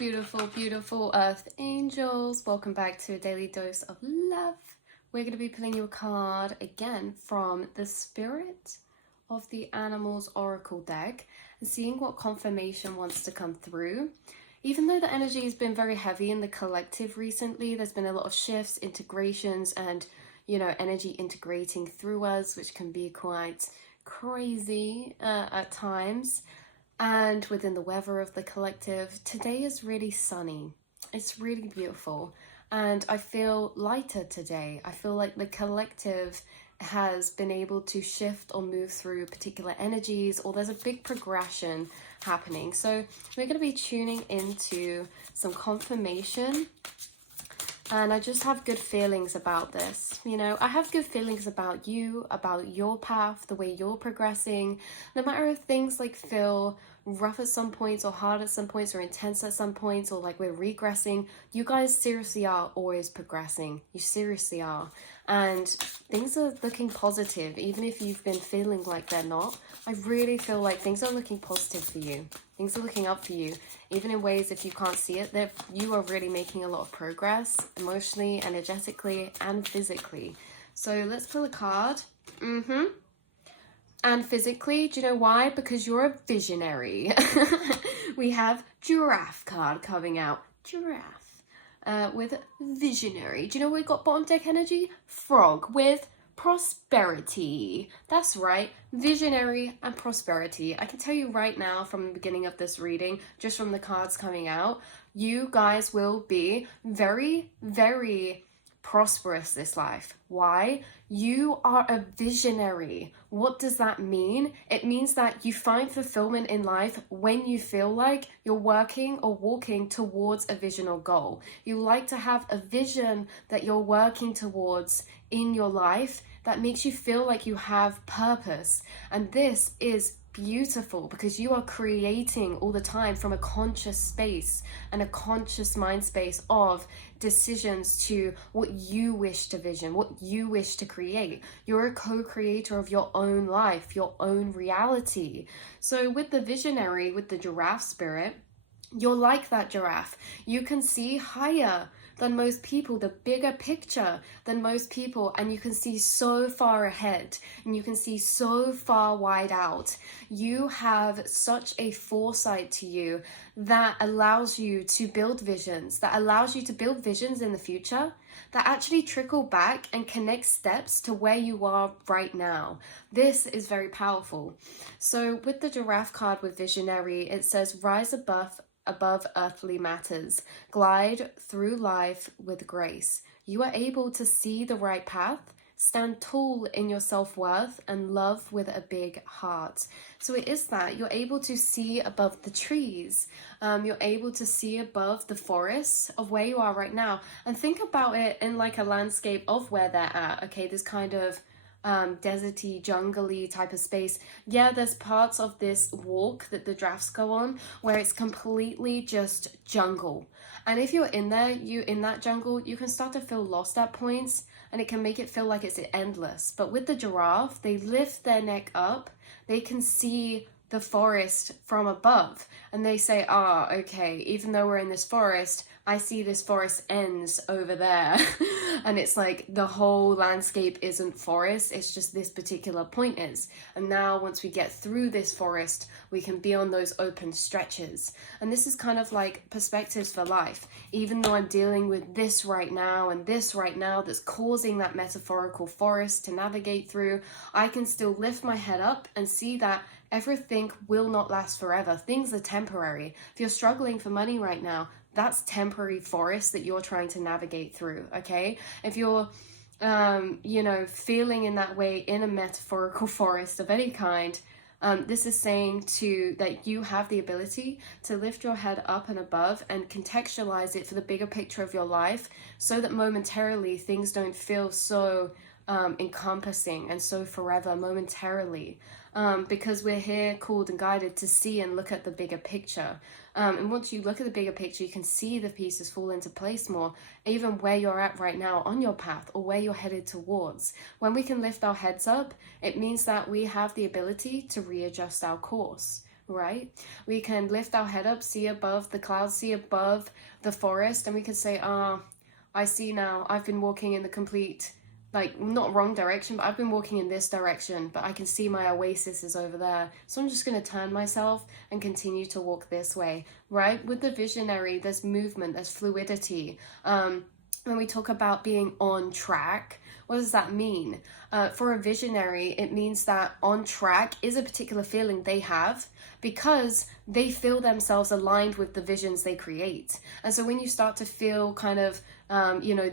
beautiful, beautiful Earth angels. Welcome back to a daily dose of love. We're going to be pulling you a card again from the Spirit of the Animals Oracle deck and seeing what confirmation wants to come through. Even though the energy has been very heavy in the collective recently, there's been a lot of shifts, integrations, and energy integrating through us, which can be quite crazy at times. And within the weather of the collective, today is really sunny. It's really beautiful. And I feel lighter today. I feel like the collective has been able to shift or move through particular energies, or there's a big progression happening. So we're going to be tuning into some confirmation. And I just have good feelings about this. I have good feelings about you, about your path, the way you're progressing. No matter if things feel rough at some points or hard at some points or intense at some points or like we're regressing, you guys seriously are always progressing. You seriously are. And things are looking positive, even if you've been feeling like they're not. I really feel like things are looking positive for you. Things are looking up for you, even in ways if you can't see it, that you are really making a lot of progress emotionally, energetically, and physically. So let's pull a card. And physically, do you know why? Because you're a visionary. We have giraffe card coming out. Giraffe with visionary. Do you know what we got bottom deck energy? Frog with prosperity. That's right, visionary and prosperity. I can tell you right now from the beginning of this reading, just from the cards coming out, you guys will be very, very prosperous this life. Why? You are a visionary. What does that mean? It means that you find fulfillment in life when you feel like you're working or walking towards a vision or goal. You like to have a vision that you're working towards in your life that makes you feel like you have purpose. And this is beautiful because you are creating all the time from a conscious space and a conscious mind space of decisions to what you wish to vision, what you wish to create. You're a co-creator of your own life, your own reality. So with the visionary, with the giraffe spirit, you're like that giraffe. You can see higher than most people, the bigger picture than most people, and you can see so far ahead and you can see so far wide out. You have such a foresight to you that allows you to build visions, that allows you to build visions in the future that actually trickle back and connect steps to where you are right now. This is very powerful. So with the giraffe card with visionary, it says rise above earthly matters, glide through life with grace. You are able to see the right path, stand tall in your self-worth, and love with a big heart. So it is that you're able to see above the trees. You're able to see above the forests of where you are right now, and think about it in like a landscape of where they're at. Okay, this kind of deserty, jungly type of space. Yeah, there's parts of this walk that the giraffes go on where it's completely just jungle. And if you're in there, in that jungle, you can start to feel lost at points and it can make it feel like it's endless. But with the giraffe, they lift their neck up, they can see the forest from above and they say, okay, even though we're in this forest, I see this forest ends over there. And it's like the whole landscape isn't forest, it's just this particular point is. And now once we get through this forest, we can be on those open stretches. And this is kind of like perspectives for life. Even though I'm dealing with this right now and this right now that's causing that metaphorical forest to navigate through, I can still lift my head up and see that everything will not last forever. Things are temporary. If you're struggling for money right now, that's temporary forest that you're trying to navigate through, okay? If you're, feeling in that way in a metaphorical forest of any kind, this is saying that you have the ability to lift your head up and above and contextualize it for the bigger picture of your life so that momentarily things don't feel so encompassing and so forever momentarily. Because we're here called and guided to see and look at the bigger picture. And once you look at the bigger picture, you can see the pieces fall into place more, even where you're at right now on your path or where you're headed towards. When we can lift our heads up, it means that we have the ability to readjust our course. right? We can lift our head up, see above the clouds, see above the forest, and we can say, I see now, I've been walking in the complete, like, not wrong direction, but I've been walking in this direction, but I can see my oasis is over there. So I'm just going to turn myself and continue to walk this way, right? With the visionary, there's movement, there's fluidity. When we talk about being on track, what does that mean? For a visionary, it means that on track is a particular feeling they have because they feel themselves aligned with the visions they create. And so when you start to feel kind of,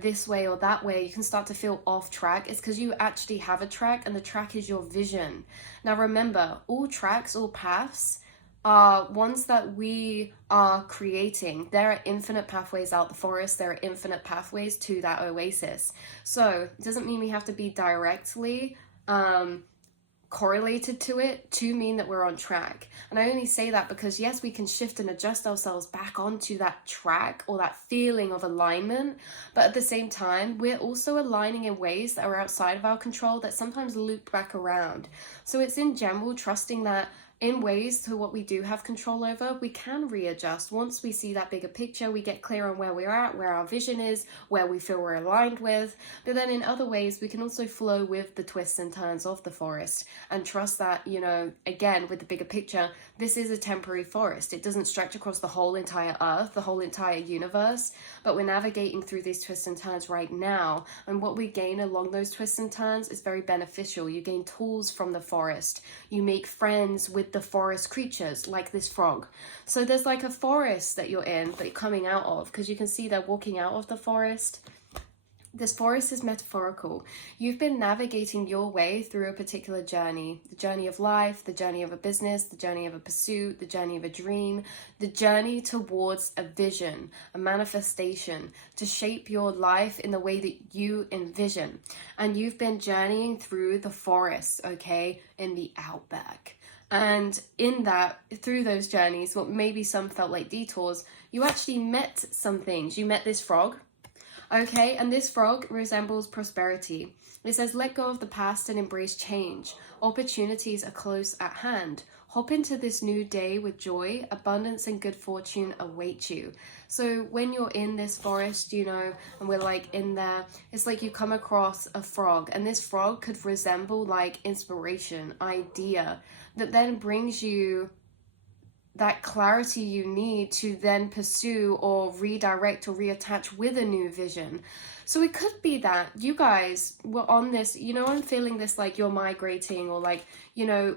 this way or that way, you can start to feel off track. It's because you actually have a track, and the track is your vision. Now remember, all tracks, all paths, are ones that we are creating. There are infinite pathways out the forest. There are infinite pathways to that oasis. So it doesn't mean we have to be directly correlated to it to mean that we're on track. And I only say that because yes, we can shift and adjust ourselves back onto that track or that feeling of alignment, but at the same time we're also aligning in ways that are outside of our control that sometimes loop back around. So it's in general trusting that in ways to what we do have control over, we can readjust. Once we see that bigger picture, we get clear on where we're at, where our vision is, where we feel we're aligned with. But then in other ways, we can also flow with the twists and turns of the forest and trust that, again, with the bigger picture, this is a temporary forest. It doesn't stretch across the whole entire earth, the whole entire universe, but we're navigating through these twists and turns right now. And what we gain along those twists and turns is very beneficial. You gain tools from the forest. You make friends with the forest creatures like this frog. So there's like a forest that you're in, but you're coming out of, because you can see they're walking out of the forest. This forest is metaphorical. You've been navigating your way through a particular journey, the journey of life, the journey of a business, the journey of a pursuit, the journey of a dream, the journey towards a vision, a manifestation to shape your life in the way that you envision. And you've been journeying through the forest, okay, in the outback. And in that, through those journeys, what maybe some felt like detours, you actually met some things. You met this frog. Okay, and this frog resembles prosperity. It says, let go of the past and embrace change. Opportunities are close at hand. Hop into this new day with joy. Abundance and good fortune await you. So when you're in this forest, and we're like in there, it's like you come across a frog, and this frog could resemble like inspiration, idea, that then brings you that clarity you need to then pursue or redirect or reattach with a new vision. So it could be that you guys were on this, I'm feeling this like you're migrating, or like,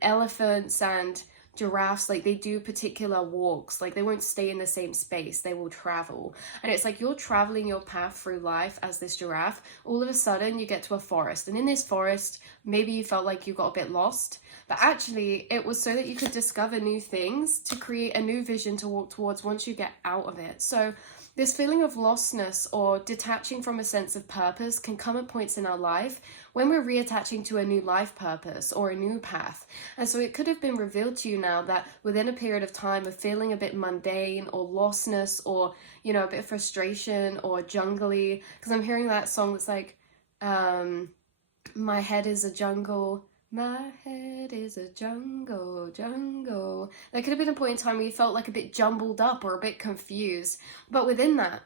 elephants and giraffes, like they do particular walks, like they won't stay in the same space, they will travel. And it's like you're traveling your path through life as this giraffe. All of a sudden you get to a forest, and in this forest maybe you felt like you got a bit lost, but actually it was so that you could discover new things to create a new vision to walk towards once you get out of it. So this feeling of lostness or detaching from a sense of purpose can come at points in our life when we're reattaching to a new life purpose or a new path. And so it could have been revealed to you now that within a period of time of feeling a bit mundane or lostness or, a bit of frustration or jungly, because I'm hearing that song that's like, my head is a jungle. My head is a jungle, jungle. There could have been a point in time where you felt like a bit jumbled up or a bit confused. But within that,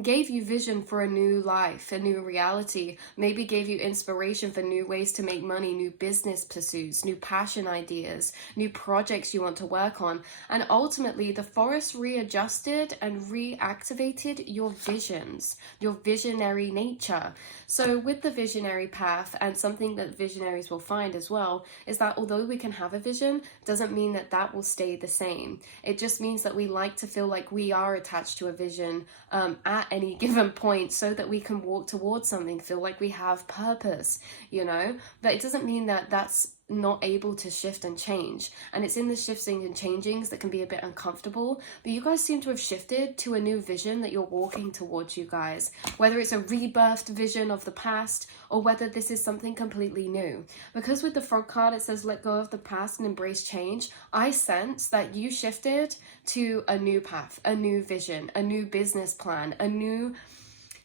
gave you vision for a new life, a new reality, maybe gave you inspiration for new ways to make money, new business pursuits, new passion ideas, new projects you want to work on. And ultimately, the forest readjusted and reactivated your visions, your visionary nature. So with the visionary path, and something that visionaries will find as well, is that although we can have a vision, doesn't mean that that will stay the same. It just means that we like to feel like we are attached to a vision at any given point, so that we can walk towards something, feel like we have purpose, but it doesn't mean that that's not able to shift and change. And it's in the shifting and changings that can be a bit uncomfortable, but you guys seem to have shifted to a new vision that you're walking towards, you guys, whether it's a rebirthed vision of the past or whether this is something completely new. Because with the frog card it says let go of the past and embrace change, I sense that you shifted to a new path, a new vision, a new business plan, a new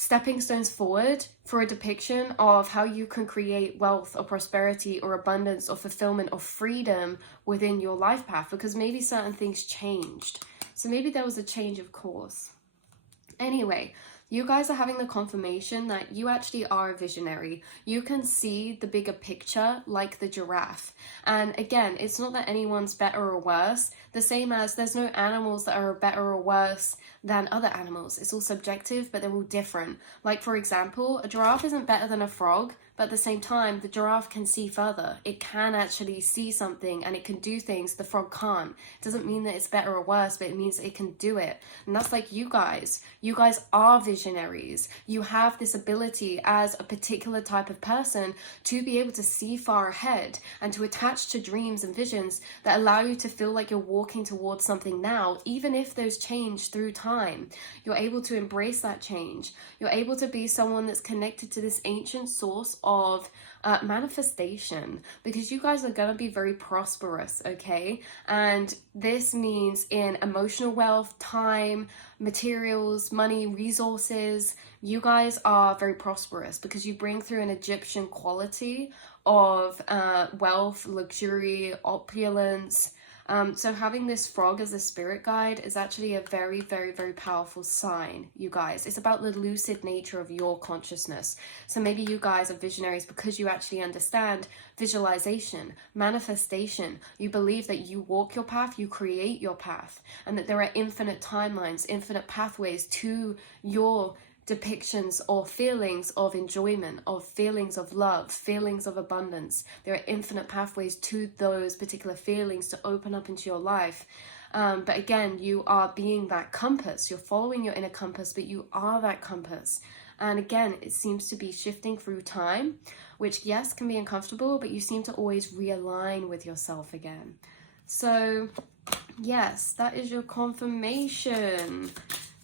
stepping stones forward for a depiction of how you can create wealth or prosperity or abundance or fulfillment or freedom within your life path, because maybe certain things changed. So maybe there was a change of course. Anyway, you guys are having the confirmation that you actually are a visionary. You can see the bigger picture like the giraffe. And again, it's not that anyone's better or worse, the same as there's no animals that are better or worse than other animals. It's all subjective, but they're all different. Like, for example, a giraffe isn't better than a frog, but at the same time, the giraffe can see further. It can actually see something and it can do things the frog can't. It doesn't mean that it's better or worse, but it means it can do it. And that's like you guys. You guys are visionaries. You have this ability as a particular type of person to be able to see far ahead and to attach to dreams and visions that allow you to feel like you're walking towards something now, even if those change through time. You're able to embrace that change. You're able to be someone that's connected to this ancient source of manifestation, because you guys are going to be very prosperous, okay? And this means in emotional wealth, time, materials, money, resources. You guys are very prosperous because you bring through an Egyptian quality of wealth, luxury, opulence. So having this frog as a spirit guide is actually a very, very, very powerful sign, you guys. It's about the lucid nature of your consciousness. So maybe you guys are visionaries because you actually understand visualization, manifestation. You believe that you walk your path, you create your path, and that there are infinite timelines, infinite pathways to your depictions or feelings of enjoyment, of feelings of love, feelings of abundance. There are infinite pathways to those particular feelings to open up into your life. But again, you are being that compass. You're following your inner compass, but you are that compass. And again, it seems to be shifting through time, which yes, can be uncomfortable, but you seem to always realign with yourself again. So yes, that is your confirmation.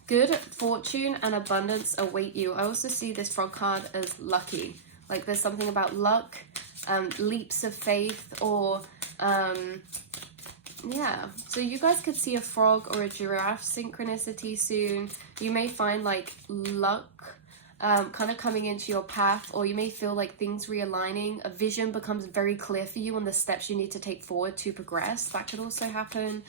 Good fortune and abundance await you. I also see this frog card as lucky. Like there's something about luck, leaps of faith, or yeah. So you guys could see a frog or a giraffe synchronicity soon. You may find like luck kind of coming into your path, or you may feel like things realigning. A vision becomes very clear for you on the steps you need to take forward to progress. That could also happen.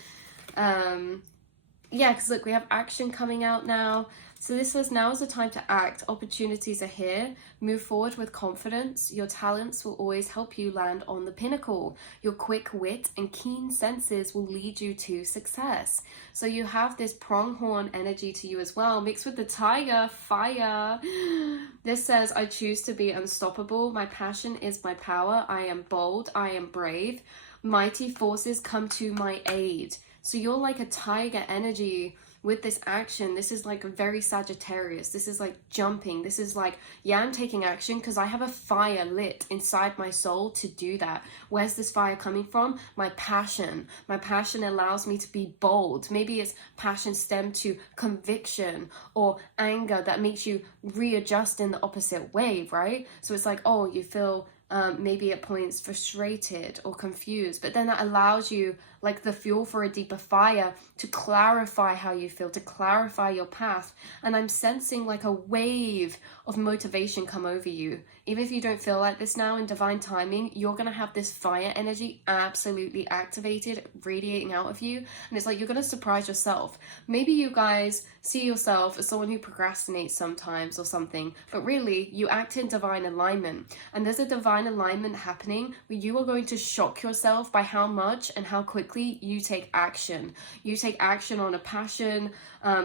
Yeah, because look, we have action coming out now. So this says now is the time to act. Opportunities are here. Move forward with confidence. Your talents will always help you land on the pinnacle. Your quick wit and keen senses will lead you to success. So you have this pronghorn energy to you as well, mixed with the tiger, fire. This says, I choose to be unstoppable. My passion is my power. I am bold. I am brave. Mighty forces come to my aid. So you're like a tiger energy with this action. This is like very Sagittarius. This is like jumping. This is like, yeah, I'm taking action because I have a fire lit inside my soul to do that. Where's this fire coming from? My passion. My passion allows me to be bold. Maybe it's passion stemmed to conviction or anger that makes you readjust in the opposite way, right? So it's like, oh, you feel maybe at points frustrated or confused, but then that allows you like the fuel for a deeper fire to clarify how you feel, to clarify your path. And I'm sensing like a wave of motivation come over you. Even if you don't feel like this now, in divine timing, you're going to have this fire energy absolutely activated, radiating out of you. And it's like you're going to surprise yourself. Maybe you guys see yourself as someone who procrastinates sometimes or something, but really you act in divine alignment. And there's a divine alignment happening where you are going to shock yourself by how much and how quickly you take action. You take action on a passion.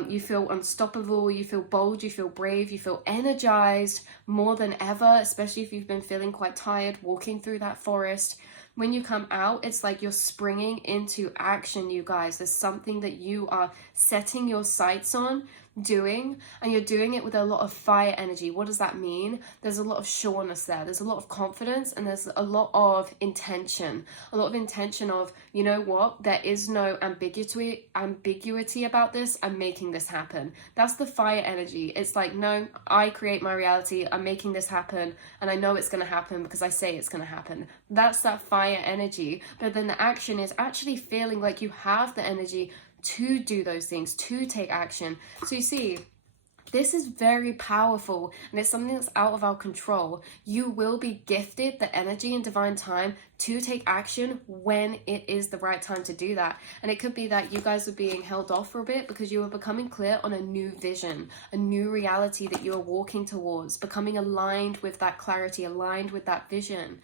You feel unstoppable. You feel bold. You feel brave. You feel energized more than ever, especially if you've been feeling quite tired walking through that forest. When you come out, it's like you're springing into action, you guys. There's something that you are setting your sights on doing, and you're doing it with a lot of fire energy. What does that mean? There's a lot of sureness there. There's a lot of confidence, and there's a lot of intention. A lot of intention of, you know what? There is no ambiguity about this. I'm making this happen. That's the fire energy. It's like, no, I create my reality. I'm making this happen, and I know it's going to happen because I say it's going to happen. That's that fire energy. But then the action is actually feeling like you have the energy to do those things, to take action. So you see, This is very powerful, and it's something that's out of our control. You will be gifted the energy and divine time to take action when it is the right time to do that. And it could be that you guys were being held off for a bit because you were becoming clear on a new vision, a new reality that you are walking towards, becoming aligned with that clarity, aligned with that vision.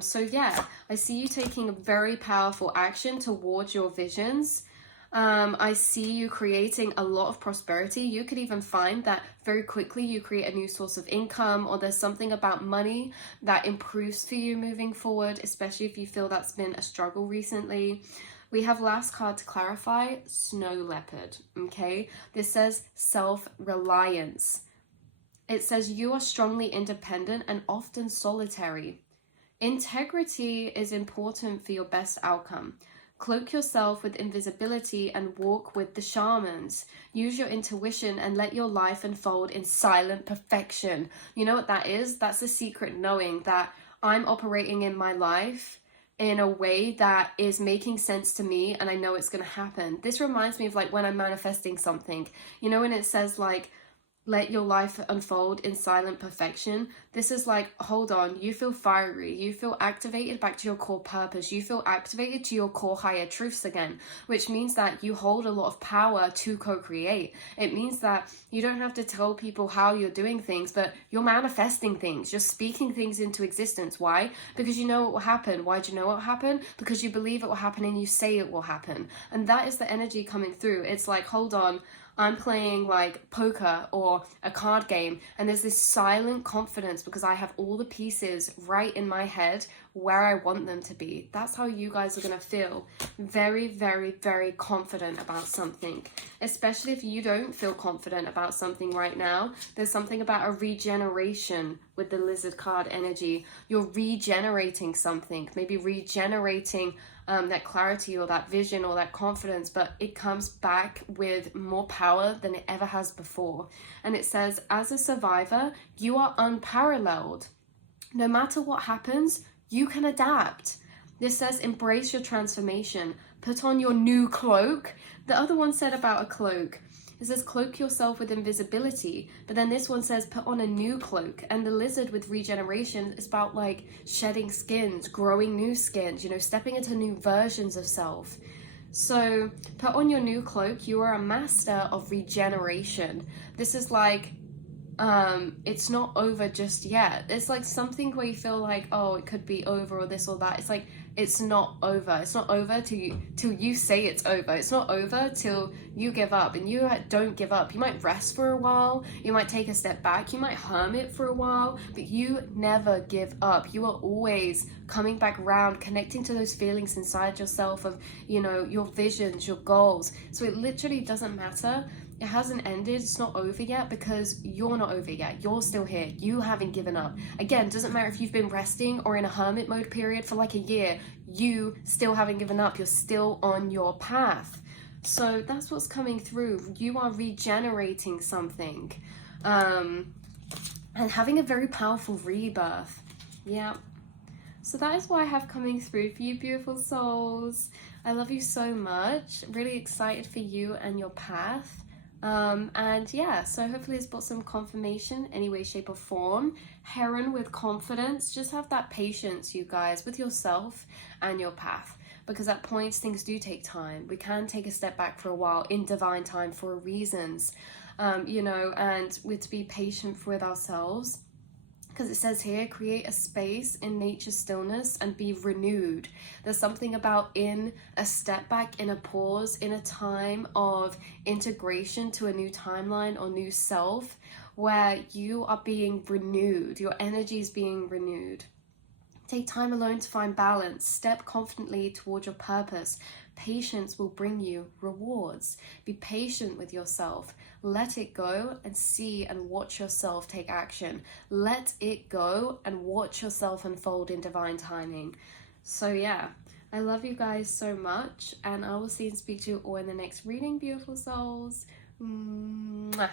So yeah, I see you taking a very powerful action towards your visions. I see you creating a lot of prosperity. You could even find that very quickly you create a new source of income, or there's something about money that improves for you moving forward, especially if you feel that's been a struggle recently. We have last card to clarify, Snow Leopard, okay? This says self-reliance. It says you are strongly independent and often solitary. Integrity is important for your best outcome. Cloak yourself with invisibility and walk with the shamans. Use your intuition and let your life unfold in silent perfection. You know what that is? That's the secret, knowing that I'm operating in my life in a way that is making sense to me, and I know it's going to happen. This reminds me of like when I'm manifesting something. You know when it says like, let your life unfold in silent perfection. This is like, hold on, you feel fiery, you feel activated back to your core purpose, you feel activated to your core higher truths again, which means that you hold a lot of power to co-create. It means that you don't have to tell people how you're doing things, but you're manifesting things, you're speaking things into existence. Why? Because you know what will happen. Why do you know what will happen? Because you believe it will happen and you say it will happen. And that is the energy coming through. It's like, hold on, I'm playing like poker or a card game, and there's this silent confidence because I have all the pieces right in my head where I want them to be. That's how you guys are going to feel. Very, very, very confident about something. Especially if you don't feel confident about something right now. There's something about a regeneration with the lizard card energy. You're regenerating something, maybe regenerating that clarity or that vision or that confidence, but it comes back with more power than it ever has before. And it says, as a survivor, you are unparalleled. No matter what happens, you can adapt. This says, embrace your transformation. Put on your new cloak. The other one said about a cloak. It says, cloak yourself with invisibility. But then this one says, put on a new cloak. And the lizard with regeneration is about like shedding skins, growing new skins, you know, stepping into new versions of self. So put on your new cloak. You are a master of regeneration. This is like, it's not over just yet. It's like something where you feel like, oh, it could be over or this or that. It's like, it's not over. It's not over till you say it's over. It's not over till you give up, and you don't give up. You might rest for a while. You might take a step back. You might hermit for a while, but you never give up. You are always coming back around, connecting to those feelings inside yourself of, you know, your visions, your goals. So it literally doesn't matter. It hasn't ended, it's not over yet, because you're not over yet. You're still here. You haven't given up. Again, doesn't matter if you've been resting or in a hermit mode period for like a year, you still haven't given up. You're still on your path. So that's what's coming through. You are regenerating something. And having a very powerful rebirth. Yeah. So that is what I have coming through for you, beautiful souls. I love you so much. Really excited for you and your path. And yeah, so hopefully it's brought some confirmation any way, shape or form. Heron with confidence. Just have that patience, you guys, with yourself and your path, because at points things do take time. We can take a step back for a while in divine time for reasons, you know, and we're to be patient with ourselves. Because it says here, create a space in nature's stillness and be renewed. There's something about in a step back, in a pause, in a time of integration to a new timeline or new self, where you are being renewed, your energy is being renewed. Take time alone to find balance. Step confidently toward your purpose. Patience will bring you rewards. Be patient with yourself. Let it go and see and watch yourself take action. Let it go and watch yourself unfold in divine timing. So yeah, I love you guys so much, and I will see and speak to you all in the next reading, beautiful souls. Mwah.